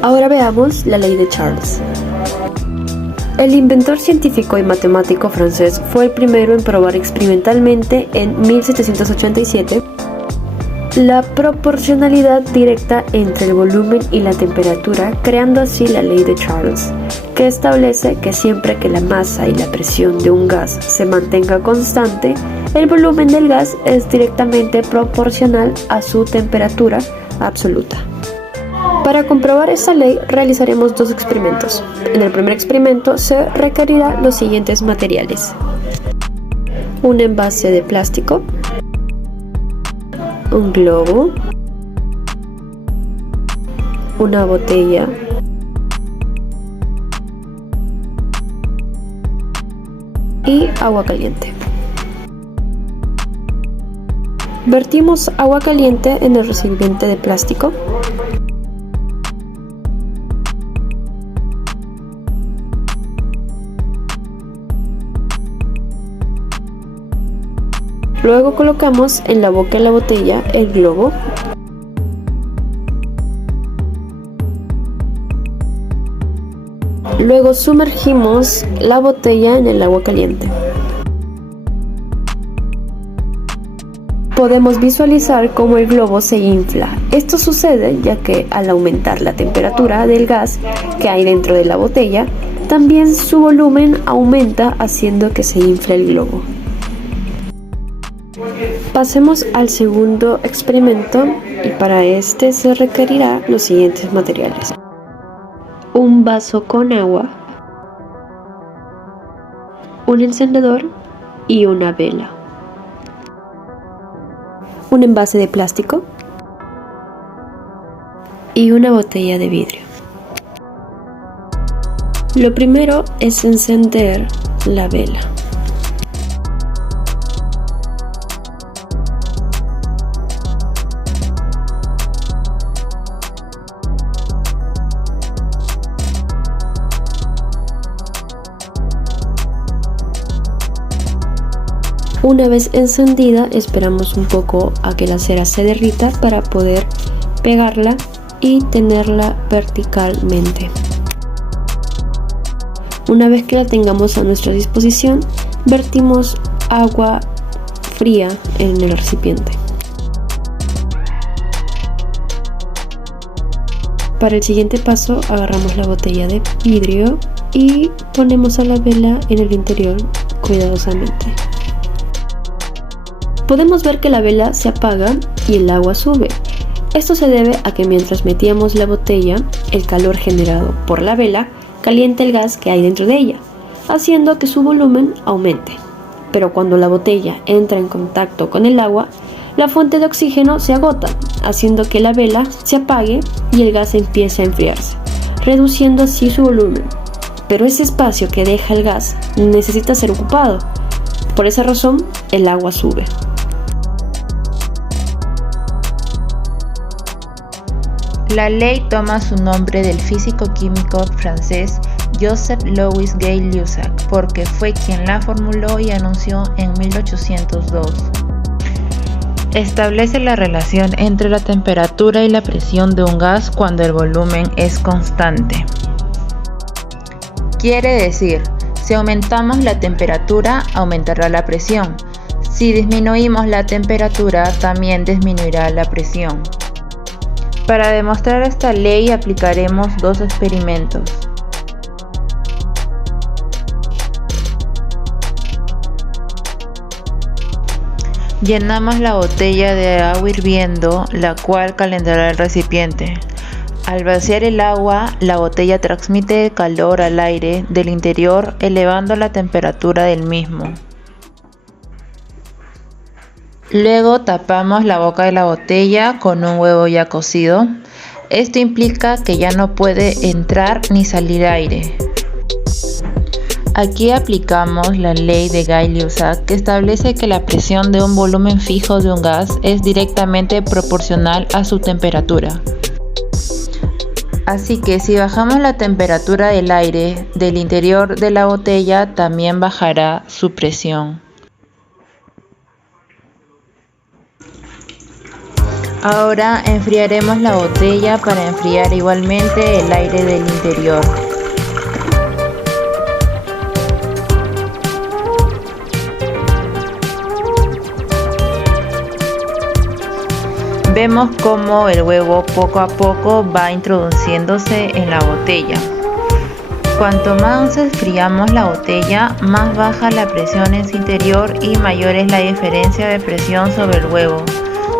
Ahora veamos la ley de Charles. El inventor científico y matemático francés fue el primero en probar experimentalmente en 1787 la proporcionalidad directa entre el volumen y la temperatura, creando así la ley de Charles, que establece que siempre que la masa y la presión de un gas se mantenga constante, el volumen del gas es directamente proporcional a su temperatura absoluta. Para comprobar esta ley realizaremos dos experimentos. En el primer experimento se requerirá los siguientes materiales: un envase de plástico, un globo, una botella, y agua caliente. Vertimos agua caliente en el recipiente de plástico. Luego colocamos en la boca de la botella el globo. Luego sumergimos la botella en el agua caliente. Podemos visualizar cómo el globo se infla. Esto sucede ya que al aumentar la temperatura del gas que hay dentro de la botella, también su volumen aumenta, haciendo que se infle el globo. Pasemos al segundo experimento y para este se requerirá los siguientes materiales: un vaso con agua, un encendedor y una vela, un envase de plástico y una botella de vidrio. Lo primero es encender la vela. Una vez encendida, esperamos un poco a que la cera se derrita para poder pegarla y tenerla verticalmente. Una vez que la tengamos a nuestra disposición, vertimos agua fría en el recipiente. Para el siguiente paso, agarramos la botella de vidrio y ponemos a la vela en el interior cuidadosamente. Podemos ver que la vela se apaga y el agua sube. Esto se debe a que mientras metíamos la botella, el calor generado por la vela calienta el gas que hay dentro de ella, haciendo que su volumen aumente. Pero cuando la botella entra en contacto con el agua, la fuente de oxígeno se agota, haciendo que la vela se apague y el gas empiece a enfriarse, reduciendo así su volumen. Pero ese espacio que deja el gas necesita ser ocupado. Por esa razón, el agua sube. La ley toma su nombre del físico-químico francés Joseph-Louis Gay-Lussac, porque fue quien la formuló y anunció en 1802. Establece la relación entre la temperatura y la presión de un gas cuando el volumen es constante. Quiere decir, si aumentamos la temperatura, aumentará la presión. Si disminuimos la temperatura, también disminuirá la presión. Para demostrar esta ley aplicaremos dos experimentos. Llenamos la botella de agua hirviendo, la cual calentará el recipiente. Al vaciar el agua, la botella transmite calor al aire del interior, elevando la temperatura del mismo. Luego tapamos la boca de la botella con un huevo ya cocido. Esto implica que ya no puede entrar ni salir aire. Aquí aplicamos la ley de Gay-Lussac, que establece que la presión de un volumen fijo de un gas es directamente proporcional a su temperatura. Así que si bajamos la temperatura del aire del interior de la botella, también bajará su presión. Ahora enfriaremos la botella para enfriar igualmente el aire del interior. Vemos cómo el huevo poco a poco va introduciéndose en la botella. Cuanto más enfriamos la botella, más baja la presión en su interior y mayor es la diferencia de presión sobre el huevo,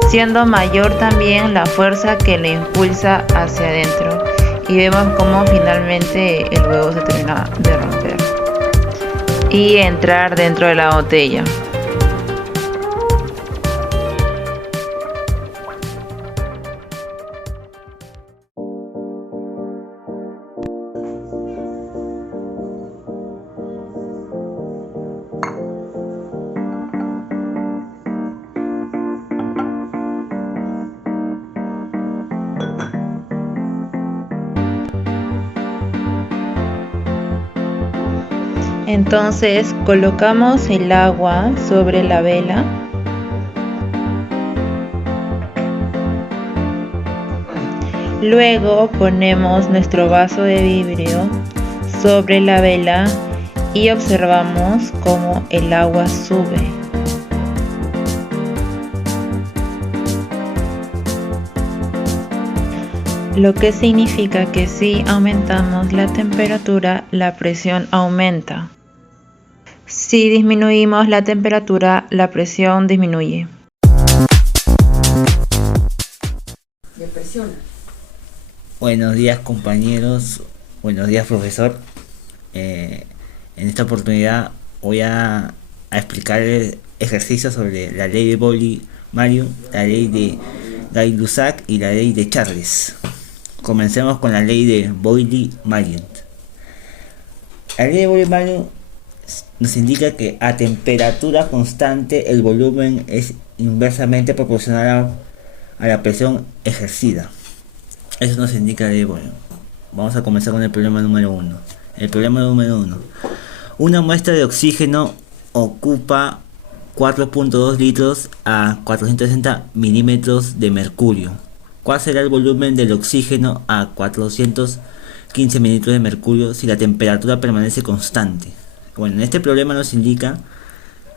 siendo mayor también la fuerza que le impulsa hacia adentro. Y vemos cómo finalmente el huevo se termina de romper y entrar dentro de la botella. Entonces colocamos el agua sobre la vela. Luego ponemos nuestro vaso de vidrio sobre la vela y observamos cómo el agua sube. Lo que significa que si aumentamos la temperatura, la presión aumenta. Si disminuimos la temperatura, la presión disminuye. Buenos días compañeros, buenos días profesor. En esta oportunidad voy a explicarles ejercicios sobre la ley de Boyle-Marillion, la ley de Gay-Lussac y la ley de Charles. Comencemos con la ley de Boyle-Marillion. La ley de Boyle-Marillion nos indica que a temperatura constante el volumen es inversamente proporcional a la presión ejercida. Eso nos indica la ley de Boyle. Vamos a comenzar con el problema número 1. El problema número 1. Una muestra de oxígeno ocupa 4.2 litros a 460 milímetros de mercurio. ¿Cuál será el volumen del oxígeno a 415 mililitros de mercurio si la temperatura permanece constante? Bueno, en este problema nos indica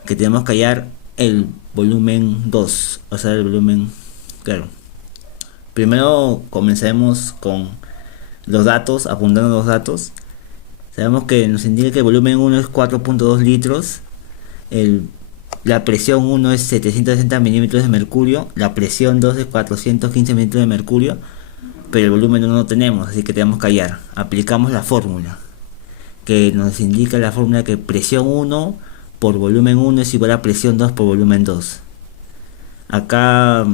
que tenemos que hallar el volumen 2, o sea, el volumen, claro. Primero comencemos con los datos, apuntando los datos. Sabemos que nos indica que el volumen 1 es 4.2 litros, la presión 1 es 760 milímetros de mercurio, la presión 2 es 415 milímetros de mercurio, pero el volumen 1 no tenemos, así que tenemos que hallar. Aplicamos la fórmula, que nos indica la fórmula que presión 1 por volumen 1 es igual a presión 2 por volumen 2. Acá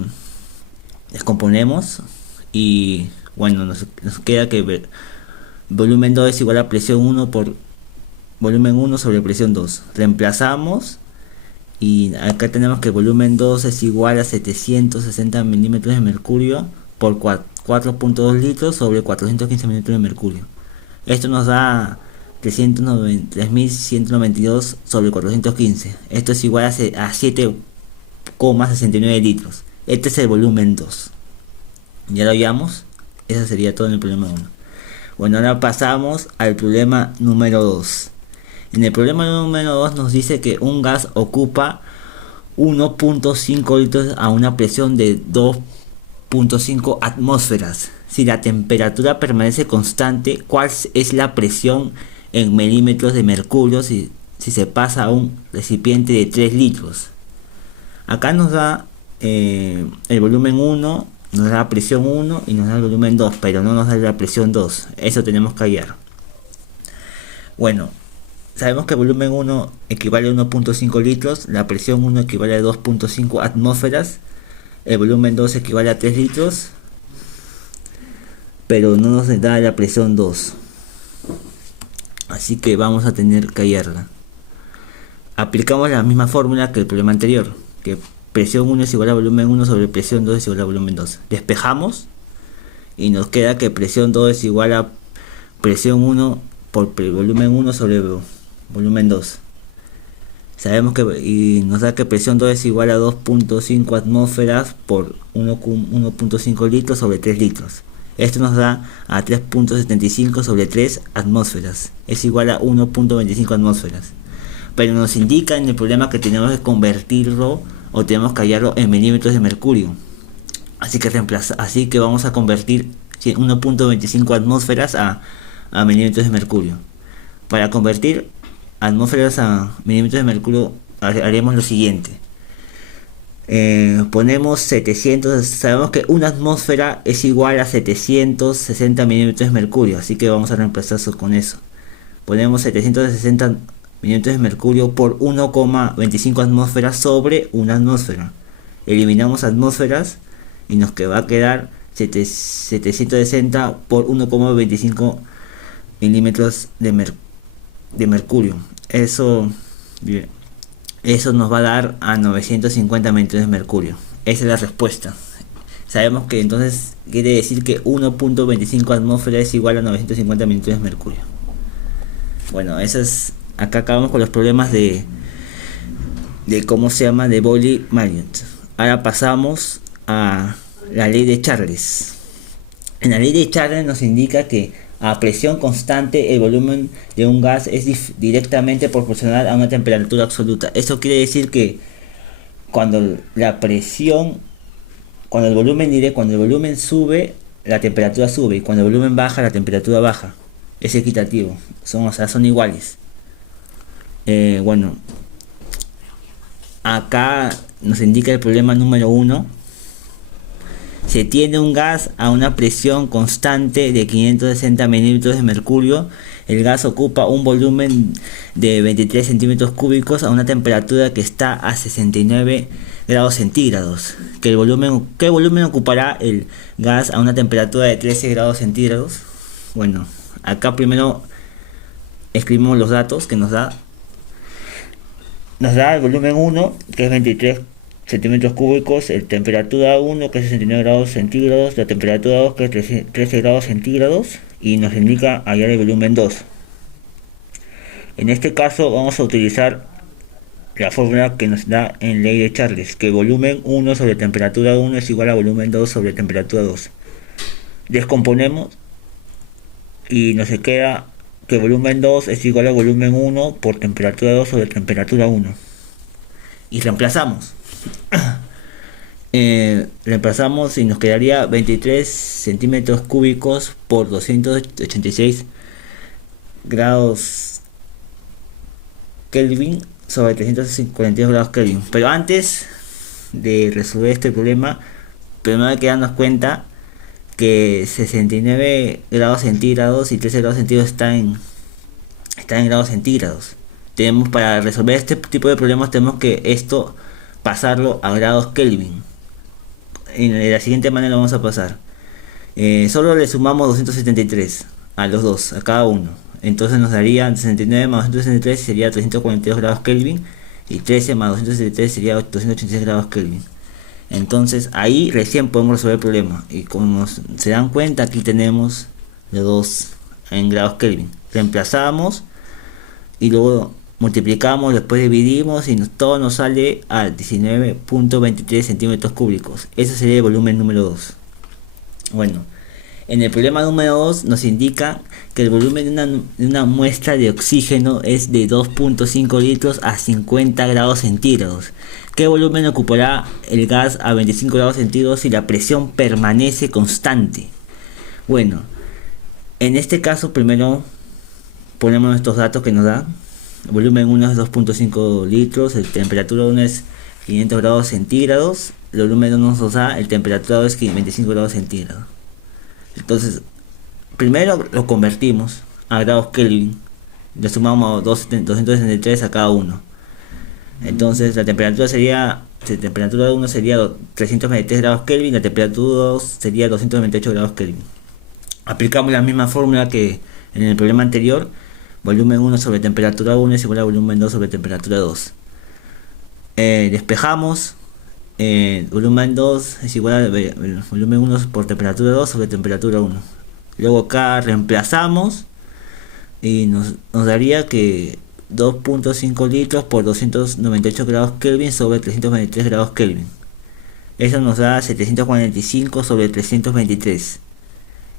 descomponemos y bueno, nos queda que volumen 2 es igual a presión 1 por volumen 1 sobre presión 2. Reemplazamos y acá tenemos que volumen 2 es igual a 760 milímetros de mercurio por 4.2 litros sobre 415 milímetros de mercurio. Esto nos da 3.192 sobre 415. Esto es igual a 7,69 litros. Este es el volumen 2. Ya lo hallamos. Eso sería todo en el problema 1. Bueno, ahora pasamos al problema número 2. En el problema número 2 nos dice que un gas ocupa 1.5 litros a una presión de 2.5 atmósferas. Si la temperatura permanece constante, ¿cuál es la presión en milímetros de mercurio si se pasa a un recipiente de 3 litros? Acá nos da el volumen 1, nos da la presión 1 y nos da el volumen 2, pero no nos da la presión 2. Eso tenemos que hallar. Bueno, sabemos que el volumen 1 equivale a 1.5 litros, la presión 1 equivale a 2.5 atmósferas, el volumen 2 equivale a 3 litros, pero no nos da la presión 2. Así que vamos a tener que hallarla. Aplicamos la misma fórmula que el problema anterior, que presión 1 es igual a volumen 1 sobre presión 2 es igual a volumen 2. Despejamos y nos queda que presión 2 es igual a presión 1 por volumen 1 sobre volumen 2. Sabemos que y nos da que presión 2 es igual a 2.5 atmósferas por 1.5 litros sobre 3 litros. Esto nos da a 3.75 sobre 3 atmósferas. Es igual a 1.25 atmósferas. Pero nos indica en el problema que tenemos que convertirlo o tenemos que hallarlo en milímetros de mercurio. Así que vamos a convertir 1.25 atmósferas a milímetros de mercurio. Para convertir atmósferas a milímetros de mercurio haremos lo siguiente. Ponemos 700, sabemos que una atmósfera es igual a 760 milímetros de mercurio, así que vamos a reemplazarlo con eso. Ponemos 760 milímetros de mercurio por 1,25 atmósferas sobre una atmósfera. Eliminamos atmósferas y nos va a quedar 760 por 1,25 milímetros de mercurio. Eso nos va a dar a 950 milímetros de mercurio. Esa es la respuesta. Sabemos que entonces quiere decir que 1.25 atmósfera es igual a 950 milímetros de mercurio. Bueno, acá acabamos con los problemas de cómo se llama, de Boyle-Marriott. Ahora pasamos a la ley de Charles. En la ley de Charles nos indica que a presión constante el volumen de un gas es directamente proporcional a una temperatura absoluta. Eso quiere decir que cuando el volumen sube, la temperatura sube, y cuando el volumen baja, la temperatura baja. Es equitativo, son iguales. Bueno, acá nos indica el problema número 1. Se tiene un gas a una presión constante de 560 milímetros de mercurio. El gas ocupa un volumen de 23 centímetros cúbicos a una temperatura que está a 69 grados centígrados. ¿Qué volumen ocupará el gas a una temperatura de 13 grados centígrados? Bueno, acá primero escribimos los datos que nos da. Nos da el volumen 1, que es 23 centímetros cúbicos, la temperatura 1, que es 69 grados centígrados, la temperatura 2, que es 13 grados centígrados, y nos indica hallar el volumen 2. En este caso vamos a utilizar la fórmula que nos da en ley de Charles, que volumen 1 sobre temperatura 1 es igual a volumen 2 sobre temperatura 2. Descomponemos y nos queda que volumen 2 es igual a volumen 1 por temperatura 2 sobre temperatura 1. Y reemplazamos. Reemplazamos y nos quedaría 23 centímetros cúbicos por 286 grados Kelvin sobre 342 grados Kelvin. Pero antes de resolver este problema, primero hay que darnos cuenta que 69 grados centígrados y 13 grados centígrados están en grados centígrados. Para resolver este tipo de problemas tenemos que pasarlo a grados Kelvin. De la siguiente manera lo vamos a pasar. Solo le sumamos 273 a los dos, a cada uno. Entonces nos daría 69 más 273 sería 342 grados Kelvin, y 13 más 273 sería 286 grados Kelvin. Entonces ahí recién podemos resolver el problema. Y como se dan cuenta, aquí tenemos los dos en grados Kelvin. Reemplazamos y luego multiplicamos, después dividimos y todo nos sale a 19.23 centímetros cúbicos. Ese sería el volumen número 2. Bueno, en el problema número 2 nos indica que el volumen de una muestra de oxígeno es de 2.5 litros a 50 grados centígrados. ¿Qué volumen ocupará el gas a 25 grados centígrados si la presión permanece constante? Bueno, en este caso primero ponemos estos datos que nos da. El volumen 1 es 2.5 litros, la temperatura 1 es 500 grados centígrados, el volumen 1 nos da, el temperatura 2 es 25 grados centígrados. Entonces, primero lo convertimos a grados Kelvin, le sumamos 273 a cada uno. Entonces la temperatura 1 sería 323 grados Kelvin, la temperatura 2 sería 228 grados Kelvin. Aplicamos la misma fórmula que en el problema anterior. Volumen 1 sobre temperatura 1 es igual a volumen 2 sobre temperatura 2. Despejamos. Volumen 2 es igual a volumen 1 por temperatura 2 sobre temperatura 1. Luego acá reemplazamos y nos daría que 2.5 litros por 298 grados Kelvin sobre 323 grados Kelvin. Eso nos da 745 sobre 323,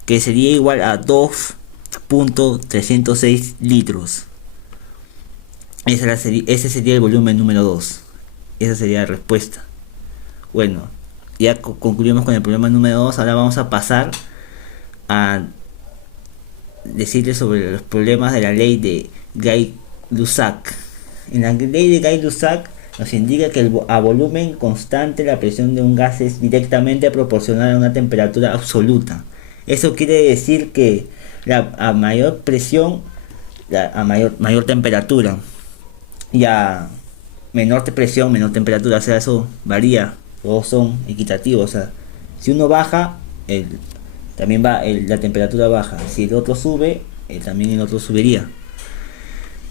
que sería igual a 2.306 litros. Ese sería el volumen número 2. Esa sería la respuesta. Bueno, ya concluimos con el problema número 2. Ahora vamos a pasar a decirles sobre los problemas de la ley de Gay-Lussac. En la ley de Gay-Lussac nos indica que a volumen constante la presión de un gas es directamente proporcional a una temperatura absoluta. Eso quiere decir que a mayor presión, a mayor temperatura, y a menor presión, menor temperatura, o sea, eso varía, todos son equitativos. O sea, si uno baja, también la temperatura baja. Si el otro sube, también el otro subiría.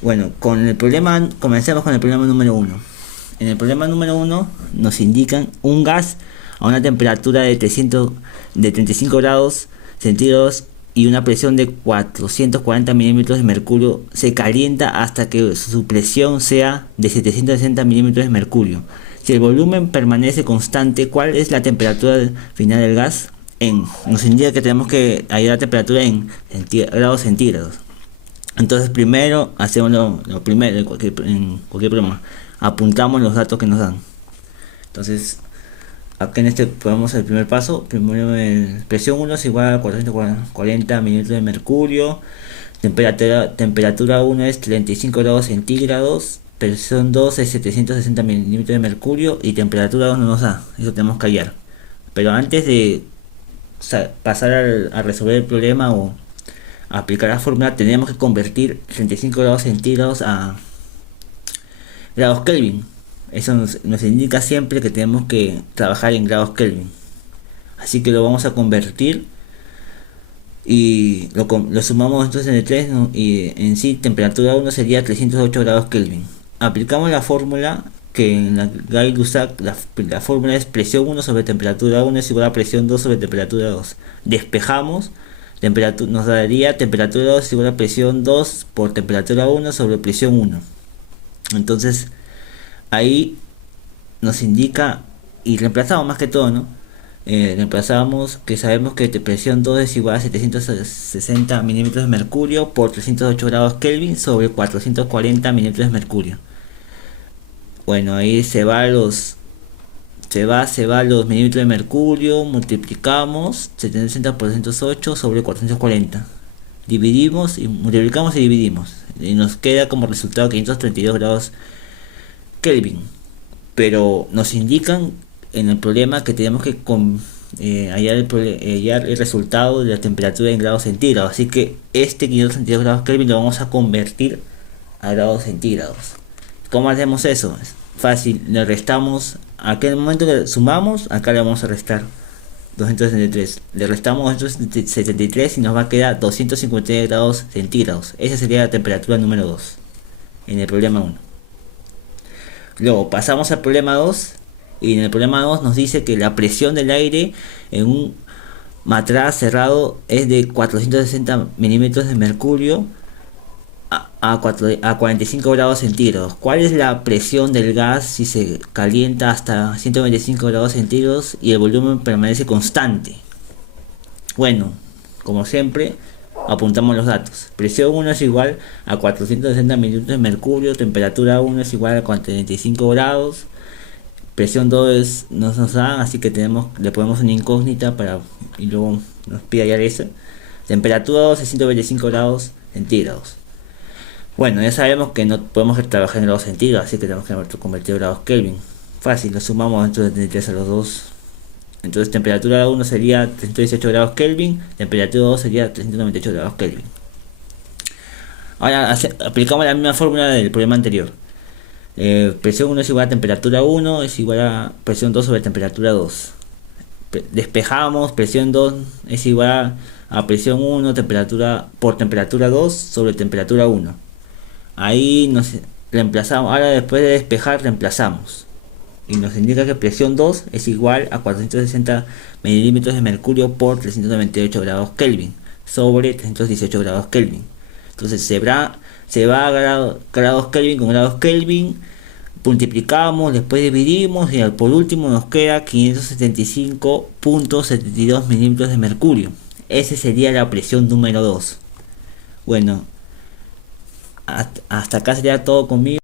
Bueno, comencemos con el problema número 1. En el problema número 1 nos indican un gas a una temperatura de 35 grados centígrados y una presión de 440 milímetros de mercurio se calienta hasta que su presión sea de 760 milímetros de mercurio. Si el volumen permanece constante, ¿cuál es la temperatura final del gas? Nos indica que tenemos que hallar la temperatura en grados centígrados. Entonces primero hacemos lo primero en cualquier problema. Apuntamos los datos que nos dan. Entonces acá en ponemos el primer paso. Primero presión 1 es igual a 440 milímetros de mercurio. Temperatura 1 es 35 grados centígrados. Presión 2 es 760 milímetros de mercurio. Y temperatura 2 no nos da. Eso tenemos que hallar. Pero antes de pasar a resolver el problema o aplicar la fórmula, tenemos que convertir 35 grados centígrados a grados Kelvin. Eso nos indica siempre que tenemos que trabajar en grados Kelvin. Así que lo vamos a convertir y lo sumamos entonces entre 3, ¿no? Y en sí temperatura 1 sería 308 grados Kelvin. Aplicamos la fórmula que en la Gay-Lussac, la fórmula es presión 1 sobre temperatura 1 es igual a presión 2 sobre temperatura 2. Despejamos, nos daría temperatura 2 es igual a presión 2 por temperatura 1 sobre presión 1. Entonces ahí nos indica, y reemplazamos más que todo, ¿no? Reemplazamos que sabemos que presión 2 es igual a 760 milímetros de mercurio por 308 grados Kelvin sobre 440 milímetros de mercurio. Bueno, ahí se va los milímetros de mercurio, multiplicamos 760 por 308 sobre 440. Dividimos y multiplicamos y dividimos. Y nos queda como resultado 532 grados Kelvin. Pero nos indican en el problema que tenemos que hallar el resultado de la temperatura en grados centígrados. Así que 532 grados Kelvin lo vamos a convertir a grados centígrados. ¿Cómo hacemos eso? Es fácil, le restamos, aquel momento que sumamos, acá le vamos a restar 273, le restamos 273 y nos va a quedar 253 grados centígrados. Esa sería la temperatura número 2 en el problema 1. Luego pasamos al problema 2 y en el problema 2 nos dice que la presión del aire en un matraz cerrado es de 460 milímetros de mercurio a 45 grados centígrados. ¿Cuál es la presión del gas si se calienta hasta 125 grados centígrados y el volumen permanece constante? Bueno, como siempre, apuntamos los datos. Presión 1 es igual a 460 milímetros de mercurio, temperatura 1 es igual a 45 grados, presión 2 no nos da, así que le ponemos una incógnita y luego nos pide hallar eso. Temperatura 2 es 125 grados centígrados. Bueno, ya sabemos que no podemos trabajar en grados centígrados, así que tenemos que convertir a grados Kelvin. Fácil, lo sumamos dentro de 33 a los dos. Entonces temperatura 1 sería 318 grados Kelvin, temperatura 2 sería 398 grados Kelvin. Ahora aplicamos la misma fórmula del problema anterior. Presión 1 es igual a temperatura 1 es igual a presión 2 sobre temperatura 2. Despejamos, presión 2 es igual a presión 1 por temperatura 2 sobre temperatura 1. Ahí nos reemplazamos. Ahora después de despejar reemplazamos y nos indica que presión 2 es igual a 460 milímetros de mercurio por 398 grados Kelvin sobre 318 grados Kelvin. Entonces se va a grados Kelvin con grados Kelvin, multiplicamos, después dividimos y por último nos queda 575.72 milímetros de mercurio. Esa sería la presión número 2. Bueno, hasta acá sería todo conmigo.